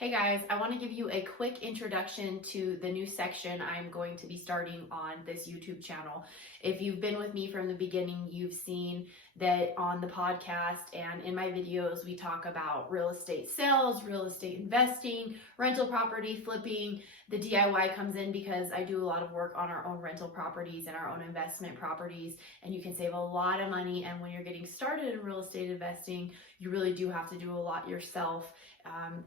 Hey guys, I want to give you a quick introduction to the new section I'm going to be starting on this YouTube channel. If you've been with me from the beginning, you've seen that on the podcast and in my videos, we talk about real estate sales, real estate investing, rental property flipping. The DIY comes in because I do a lot of work on our own rental properties and our own investment properties, and you can save a lot of money. And when you're getting started in real estate investing, you really do have to do a lot yourself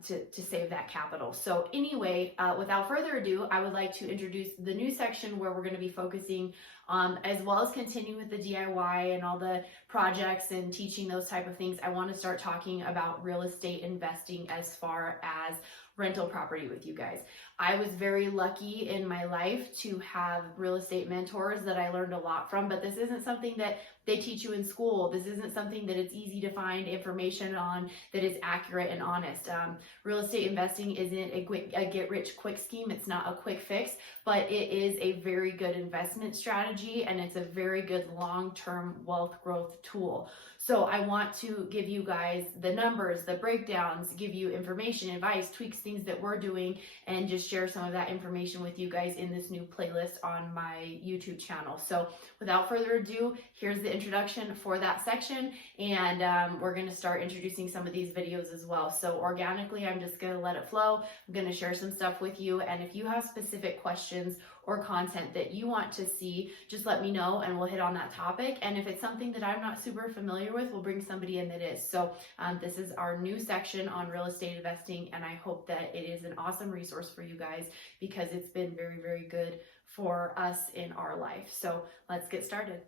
to save that capital. So anyway, without further ado, I would like to introduce the new section where we're going to be focusing as well as continuing with the DIY and all the projects and teaching those type of things. I want to start talking about real estate investing as far as rental property with you guys. I was very lucky in my life to have real estate mentors that I learned a lot from, but this isn't something that they teach you in school. This isn't something that it's easy to find information on that is accurate and honest. Real estate investing isn't a get-rich-quick scheme. It's not a quick fix, but it is a very good investment strategy, and it's a very good long-term wealth growth tool. So I want to give you guys the numbers, the breakdowns, give you information, advice, tweaks, things that we're doing, and just share some of that information with you guys in this new playlist on my YouTube channel. So without further ado, here's the introduction for that section, and we're going to start introducing some of these videos as well. So organically, I'm just going to let it flow. I'm going to share some stuff with you, and if you have specific questions or content that you want to see, just let me know and we'll hit on that topic. And if it's something that I'm not super familiar with, we'll bring somebody in that is. So this is our new section on real estate investing, and I hope that it is an awesome resource for you guys because it's been very, very good for us in our life. So let's get started.